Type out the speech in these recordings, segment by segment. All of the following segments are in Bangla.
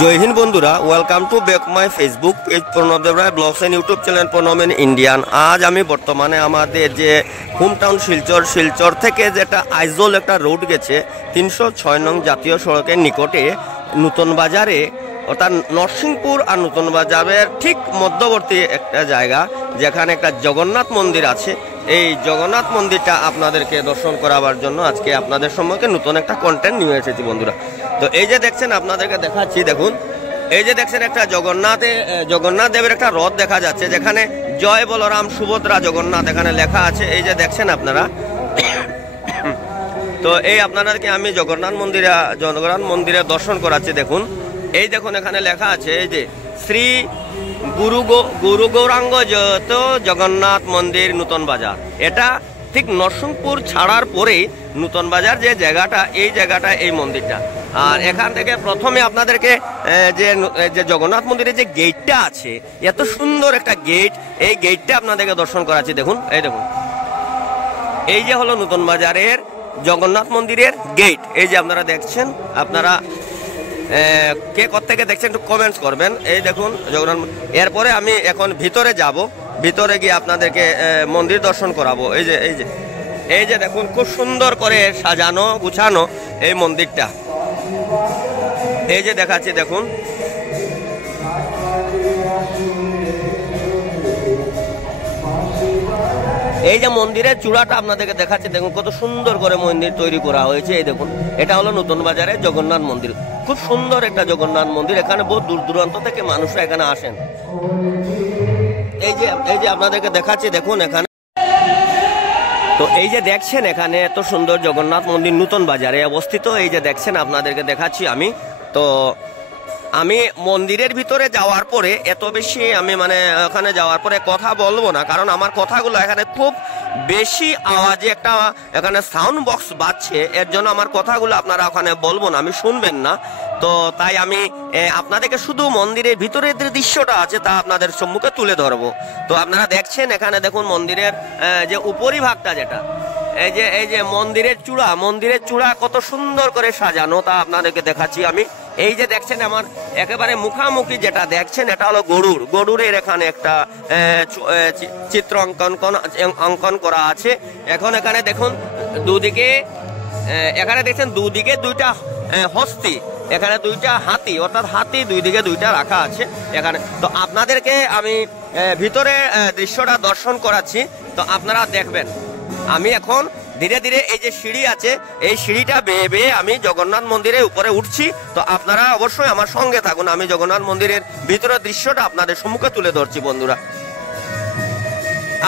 জয় হিন্দ বন্ধুরা, welcome to back my Facebook page Pranab Debroy blogs and YouTube channel Pranab in Indian. আজ আমি বর্তমানে আমাদের যে হোম টাউন শিলচর থেকে যেটা আইজল একটা রোড গেছে 306 নং জাতীয় সড়কের নিকটে নতুন বাজারে, অর্থাৎ নরসিংপুর আর নতুন বাজারের ঠিক মধ্যবর্তী একটা জায়গা যেখানে একটা জগন্নাথ মন্দির আছে। এই জগন্নাথ মন্দিরটা আপনাদেরকে দর্শন করাবার জন্য আজকে আপনাদের সম্মুখে নতুন একটা কন্টেন্ট নিয়ে এসেছি বন্ধুরা। তো এই যে দেখছেন, আপনাদেরকে দেখাচ্ছি, দেখুন এই যে দেখছেন একটা জগন্নাথ দেবের একটা রথ দেখা যাচ্ছে, যেখানে জয় বলরাম সুভদ্রা জগন্নাথ এখানে লেখা আছে। এই যে দেখছেন আপনারা। তো এই আপনাদেরকে আমি জগন্নাথ মন্দিরে দর্শন করাচ্ছি। দেখুন, এই দেখুন এখানে লেখা আছে, এই যে শ্রী গুরু গৌরাঙ্গ জগন্নাথ মন্দির নতুন বাজার। এটা ঠিক নরসিংপুর ছাড়ার পরেই নতুন বাজার যে জায়গাটা, এই জায়গাটা এই মন্দিরটা। আর এখান থেকে প্রথমে আপনাদেরকে যে জগন্নাথ মন্দিরের যে গেটটা আছে, এত সুন্দর একটা গেট, এই গেটটা আপনাদেরকে দর্শন করাচ্ছি। দেখুন, এই দেখুন, এই যে হলো নতুন বাজারের জগন্নাথ মন্দিরের গেট। এই যে আপনারা দেখছেন, আপনারা কে কোত্থেকে দেখছেন একটু কমেন্টস করবেন। এই দেখুন জগন্নাথ। এরপরে আমি এখন ভিতরে যাব, ভিতরে গিয়ে আপনাদেরকে মন্দির দর্শন করাবো। এই যে দেখুন, খুব সুন্দর করে সাজানো গুছানো এই মন্দিরটা। এই যে দেখাচ্ছি, দেখুন এই যে মন্দিরের চূড়াটা আপনাদেরকে দেখাচ্ছি। দেখুন কত সুন্দর করে মন্দির তৈরি করা হয়েছে। এই দেখুন, এটা হলো নতুন বাজারের জগন্নাথ মন্দির। খুব সুন্দর একটা জগন্নাথ মন্দির। এখানে বহু দূর দূরান্ত থেকে মানুষরা এখানে আসেন। এই যে আপনাদেরকে দেখাচ্ছি, দেখুন এখানে। তো এই যে দেখছেন, এখানে এত সুন্দর জগন্নাথ মন্দির নতুন বাজারে অবস্থিত। এই যে দেখছেন, আপনাদেরকে দেখাচ্ছি আমি। তো আমি মন্দিরের ভিতরে যাওয়ার পরে এত বেশি আমি ওখানে যাওয়ার পরে কথা বলবো না, কারণ আমার কথাগুলো এখানে খুব বেশি আওয়াজে একটা এখানে সাউন্ড বক্স বাজছে। এর জন্য আমার কথাগুলো আপনারা ওখানে বলবো না, আমি শুনবেন না। তো তাই আমি আপনাদেরকে শুধু মন্দিরের ভিতরের যে দৃশ্যটা আছে তা আপনাদের সম্মুখে তুলে ধরবো। তো আপনারা দেখছেন এখানে, দেখুন মন্দিরের যে উপরিভাগটা, যেটা এই যে মন্দিরের চূড়া কত সুন্দর করে সাজানো, তা আপনাদেরকে দেখাচ্ছি আমি। এই যে দেখছেন আমার একেবারে মুখামুখি যেটা দেখছেন, এটা হলো গরুরের এখানে একটা চিত্র অঙ্কন করা আছে। এখন এখানে দেখুন দুদিকে, এখানে দেখছেন দুদিকে দুইটা হস্তি, এখানে দুইটা হাতি, অর্থাৎ হাতি দুই দিকে দুইটা রাখা আছে এখানে। তো আপনাদেরকে আমি ভিতরে দৃশ্যটা দর্শন করাচ্ছি, তো আপনারা দেখবেন। আমি এখন ধীরে ধীরে এই যে সিঁড়ি আছে, এই সিঁড়িটা বেয়ে বেয়ে আমি জগন্নাথ মন্দিরের উপরে উঠছি। তো আপনারা অবশ্যই আমার সঙ্গে থাকুন, আমি জগন্নাথ মন্দিরের ভিতরের দৃশ্যটা আপনাদের সম্মুখে তুলে ধরছি বন্ধুরা।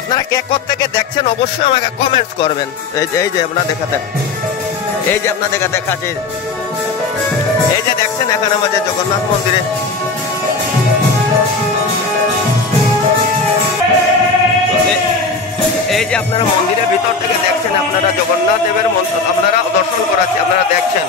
আপনারা কে কোত্থেকে দেখছেন অবশ্যই আমাকে কমেন্টস করবেন। এই যে আপনারা দেখাচ্ছে, এই যে দেখছেন এখানে আমাদের জগন্নাথ মন্দিরে। এই যে আপনারা মন্দিরের ভিতর থেকে দেখছেন, আপনারা জগন্নাথ দেবের আপনারা দর্শন করাচ্ছি, আপনারা দেখছেন।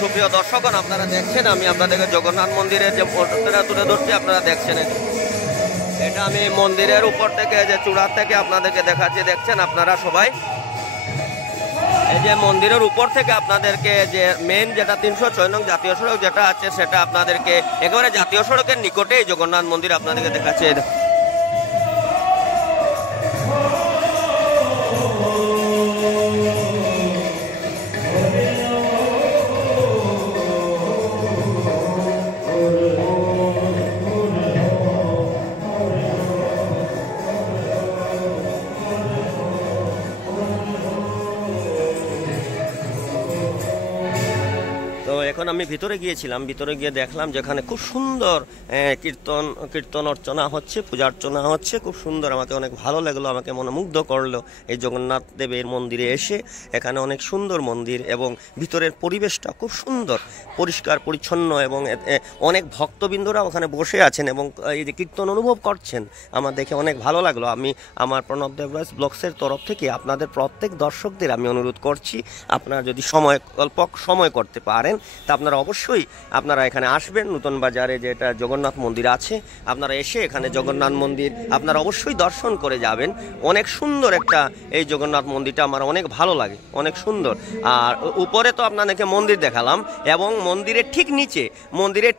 সুপ্রিয় দর্শকগণ, আপনারা দেখছেন আমি আপনাদেরকে জগন্নাথ মন্দিরের যে ফটোটা তুলে ধরছি, আপনারা দেখছেন। এটা আমি মন্দিরের উপর থেকে যে চূড়ার থেকে আপনাদেরকে দেখাচ্ছি, দেখছেন আপনারা সবাই। এই যে মন্দিরের উপর থেকে আপনাদেরকে যে মেন যেটা 306 নং জাতীয় সড়ক যেটা আছে, সেটা আপনাদেরকে একেবারে জাতীয় সড়কের নিকটে এই জগন্নাথ মন্দির আপনাদেরকে দেখাচ্ছে। এখন আমি ভিতরে গিয়েছিলাম, ভিতরে গিয়ে দেখলাম যেখানে খুব সুন্দর কীর্তন অর্চনা হচ্ছে, পূজা অর্চনা হচ্ছে, খুব সুন্দর। আমাকে অনেক ভালো লাগলো, আমাকে মনোমুগ্ধ করলো এই জগন্নাথ দেবের মন্দিরে এসে। এখানে অনেক সুন্দর মন্দির এবং ভিতরের পরিবেশটা খুব সুন্দর, পরিষ্কার পরিচ্ছন্ন, এবং অনেক ভক্তবৃন্দরা ওখানে বসে আছেন এবং এই যে কীর্তন অনুভব করছেন, আমার দেখে অনেক ভালো লাগলো। আমি আমার প্রণব দেবরাজ ব্লগসের তরফ থেকে আপনাদের প্রত্যেক দর্শকদের আমি অনুরোধ করছি, আপনারা যদি অল্প সময় করতে পারেন তা আপনারা অবশ্যই আপনারা এখানে আসবেন। নতুন বাজারে যেটা জগন্নাথ মন্দির আছে, আপনারা এসে এখানে জগন্নাথ মন্দির আপনারা অবশ্যই দর্শন করে যাবেন। অনেক সুন্দর একটা এই জগন্নাথ মন্দিরটা আমার অনেক ভালো লাগে, অনেক সুন্দর। আর উপরে তো আপনাদেরকে মন্দির দেখালাম, এবং মন্দিরের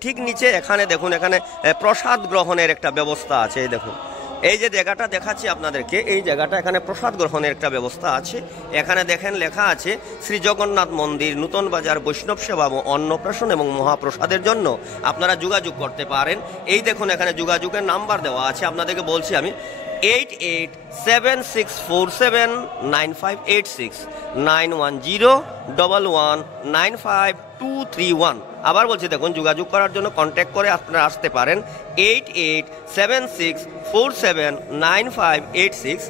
ঠিক নিচে এখানে দেখুন, এখানে প্রসাদ গ্রহণের একটা ব্যবস্থা আছে। এই দেখুন, এই যে জায়গাটা দেখাচ্ছি আপনাদেরকে, এই জায়গাটা এখানে প্রসাদ গ্রহণের একটা ব্যবস্থা আছে। এখানে দেখেন লেখা আছে শ্রী জগন্নাথ মন্দির নূতন বাজার বৈষ্ণব সেবা ও অন্নপ্রাশন এবং মহাপ্রসাদের জন্য আপনারা যোগাযোগ করতে পারেন। এই দেখুন, এখানে যোগাযোগের নাম্বার দেওয়া আছে, আপনাদেরকে বলছি আমি 8876479586 9101195231। আবার বলছি, দেখুন, যোগাযোগ করার জন্য কন্ট্যাক্ট করে আপনারা আসতে পারেন 8876479586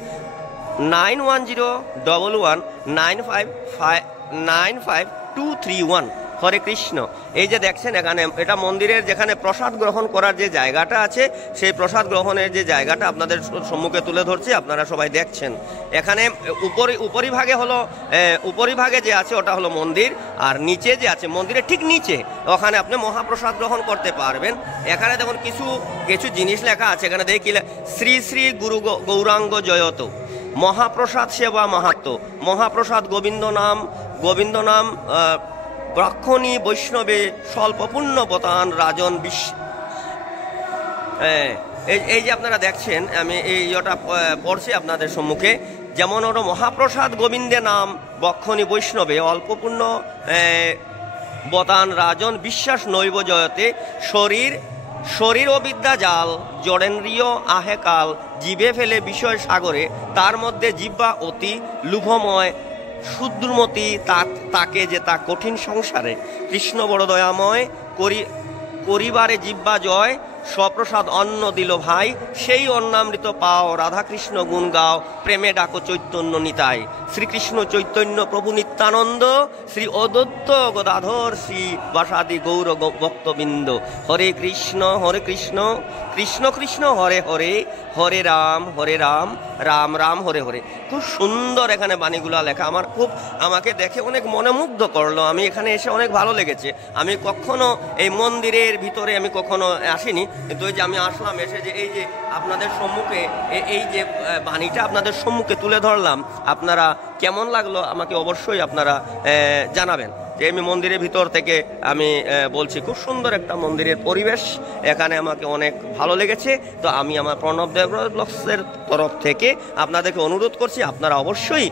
9101195231। হরে কৃষ্ণ। এই যে দেখছেন এখানে, এটা মন্দিরের যেখানে প্রসাদ গ্রহণ করার যে জায়গাটা আছে, সেই প্রসাদ গ্রহণের যে জায়গাটা আপনাদের সম্মুখে তুলে ধরছি, আপনারা সবাই দেখছেন। এখানে উপরিভাগে যে আছে ওটা হলো মন্দির, আর নিচে যে আছে মন্দিরের ঠিক নিচে, ওখানে আপনি মহাপ্রসাদ গ্রহণ করতে পারবেন। এখানে দেখুন কিছু জিনিস লেখা আছে, এখানে দেখিলে শ্রী শ্রী গুরু গৌরাঙ্গ জয়ত মহাপ্রসাদ সেবা মাহাত্ম, মহাপ্রসাদ গোবিন্দ নাম ব্রাহ্মণী বৈষ্ণবে স্বল্প পুণ্য পতান রাজন এই যে আপনারা দেখছেন, আমি এইটা পড়ছি আপনাদের সম্মুখে। যেমন ওটা মহাপ্রসাদ গোবিন্দে নাম বক্ষণী বৈষ্ণবে অল্প পুণ্য বতান রাজন বিশ্বাস নৈব জয়তে শরীর ও বিদ্যা জাল জড়েন্দ্রিয় আহে কাল জীবে ফেলে বিষয় সাগরে, তার মধ্যে জিহ্বা অতি লুভময় শুদ্রমতি তাকে যে তা কঠিন সংসারে কৃষ্ণ বড় দয়াময় করিবারে জিহ্বা জয় স্বপ্রসাদ অন্ন দিল ভাই, সেই অন্নামৃত পাও রাধাকৃষ্ণ গুণ গাও প্রেমে ডাকো চৈতন্য নিতাই, শ্রীকৃষ্ণ চৈতন্য প্রভু নিত্যানন্দ শ্রী অদ্বৈত গদাধর শ্রী বাসাদি গৌর ভক্তবৃন্দ। হরে কৃষ্ণ কৃষ্ণ কৃষ্ণ হরে হরে, হরে রাম রাম রাম হরে হরে। খুব সুন্দর এখানে বাণীগুলা লেখা, আমাকে দেখে অনেক মনোমুগ্ধ করলো। আমি এখানে এসে অনেক ভালো লেগেছে। আমি কখনো এই মন্দিরের ভিতরে আমি কখনো আসিনি, কিন্তু এই যে আমি আসলাম, এসে যে এই যে আপনাদের সম্মুখে এই যে বাণীটা আপনাদের সম্মুখে তুলে ধরলাম, আপনারা কেমন লাগলো আমাকে অবশ্যই আপনারা জানাবেন। যে আমি মন্দিরের ভিতর থেকে আমি বলছি, খুব সুন্দর একটা মন্দিরের পরিবেশ, এখানে আমাকে অনেক ভালো লেগেছে। তো আমি আমার প্রণব দেবরাজ ব্লগসের তরফ থেকে আপনাদেরকে অনুরোধ করছি, আপনারা অবশ্যই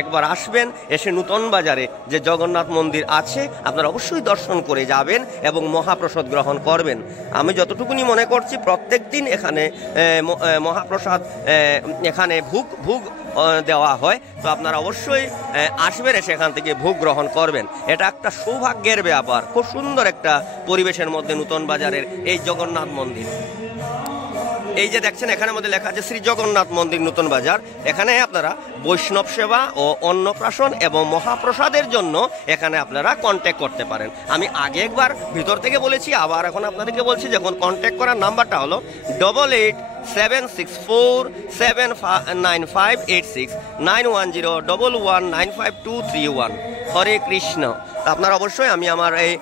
একবার আসবেন, এসে নূতন বাজারে যে জগন্নাথ মন্দির আছে আপনারা অবশ্যই দর্শন করে যাবেন এবং মহাপ্রসাদ গ্রহণ করবেন। আমি যতটুকুনি মনে করছি প্রত্যেক দিন এখানে মহাপ্রসাদ এখানে ভোগ দেওয়া হয়। তো আপনারা অবশ্যই আসবেন, সেখান থেকে ভোগ গ্রহণ করবেন। এটা একটা সৌভাগ্যের ব্যাপার। খুব সুন্দর একটা পরিবেশের মধ্যে নূতন বাজারের এই জগন্নাথ মন্দির। এই যে দেখছেন এখানের মধ্যে লেখা আছে শ্রী জগন্নাথ মন্দির নতুন বাজার। এখানে আপনারা বৈষ্ণব সেবা ও অন্নপ্রাশন এবং মহাপ্রসাদের জন্য এখানে আপনারা কন্ট্যাক্ট করতে পারেন। আমি আগে একবার ভিতর থেকে বলেছি, আবার এখন আপনাদেরকে বলছি, যখন কন্ট্যাক্ট করার নাম্বারটা হলো 8876479586 9101195231। হরে কৃষ্ণ। আপনারা অবশ্যই, আমি আমার এই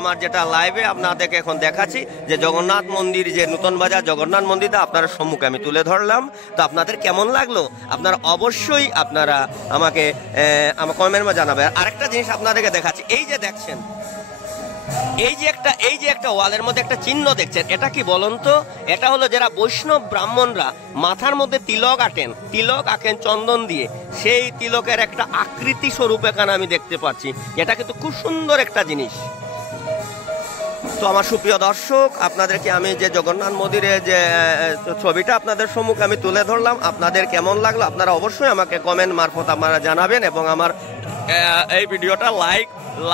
আমার যেটা লাইভে আপনাদেরকে এখন দেখাচ্ছি যে জগন্নাথ মন্দির, যে নতুন বাজার জগন্নাথ মন্দিরটা আপনার সম্মুখে আমি তুলে ধরলাম। তো আপনাদের কেমন লাগলো আপনারা অবশ্যই আপনারা আমাকে আমার কমেন্টে জানাবেন। আরেকটা জিনিস আপনাদেরকে দেখাচ্ছি, এই যে দেখছেন এই যে একটা ওয়ালের মধ্যে একটা চিহ্ন দেখছেন, এটা কি বলুন তো? এটা হলো যারা বৈষ্ণব ব্রাহ্মণরা মাথার মধ্যে তিলক আঁকেন চন্দন দিয়ে, সেই তিলকের একটা আকৃতি স্বরূপ এখানে আমি দেখতে পাচ্ছি। এটা কিন্তু খুব সুন্দর একটা জিনিস। তো আমার সুপ্রিয় দর্শক, আপনাদেরকে আমি যে জগন্নাথ মন্দিরের যে ছবিটা আপনাদের সম্মুখে আমি তুলে ধরলাম, আপনাদের কেমন লাগলো আপনারা অবশ্যই আমাকে কমেন্ট মারফত আপনারা জানাবেন, এবং আমার এই ভিডিওটা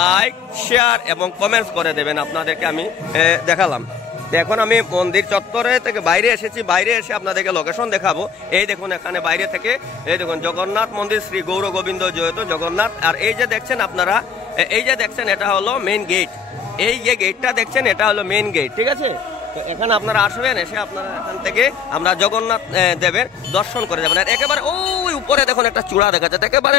লাইক শেয়ার এবং কমেন্টস করে দেবেন। আপনাদেরকে আমি দেখালাম। এখন আমি মন্দির চত্বরে থেকে বাইরে এসেছি, বাইরে এসে আপনাদেরকে লোকেশন দেখাবো। এই দেখুন এখানে বাইরে থেকে এই দেখুন জগন্নাথ মন্দির, শ্রী গৌর গোবিন্দ জয়তো জগন্নাথ। আর এই যে দেখছেন আপনারা, এই যে দেখছেন এটা হলো মেইন গেট। এই যে গেটটা দেখছেন এটা হলো মেইন গেট, ঠিক আছে? তো এখানে আপনারা আসবেন, এসে আপনারা এখান থেকে আমরা জগন্নাথ দেবের দর্শন করে যাবেন। আর একেবারে ওই উপরে দেখুন একটা চূড়া দেখা যাচ্ছে, একেবারে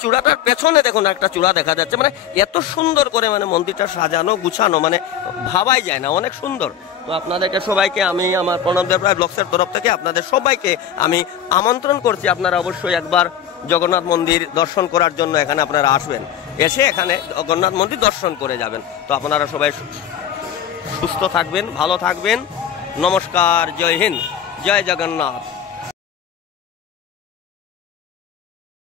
চূড়াটার পেছনে দেখুন একটা চূড়া দেখা যাচ্ছে। মানে এত সুন্দর করে মানে মন্দিরটা সাজানো গুছানো, মানে ভাবাই যায় না, অনেক সুন্দর। তো আপনাদেরকে সবাইকে আমি আমার প্রণব দেবরায় ব্লগসের তরফ থেকে আপনাদের সবাইকে আমি আমন্ত্রণ করছি, আপনারা অবশ্যই একবার জগন্নাথ মন্দির দর্শন করার জন্য এখানে আপনারা আসবেন, এসে এখানে জগন্নাথ মন্দির দর্শন করে যাবেন। তো আপনারা সবাই সুস্থ থাকবেন, ভালো থাকবেন। নমস্কার, জয় হিন্দ, জয় জগন্নাথ।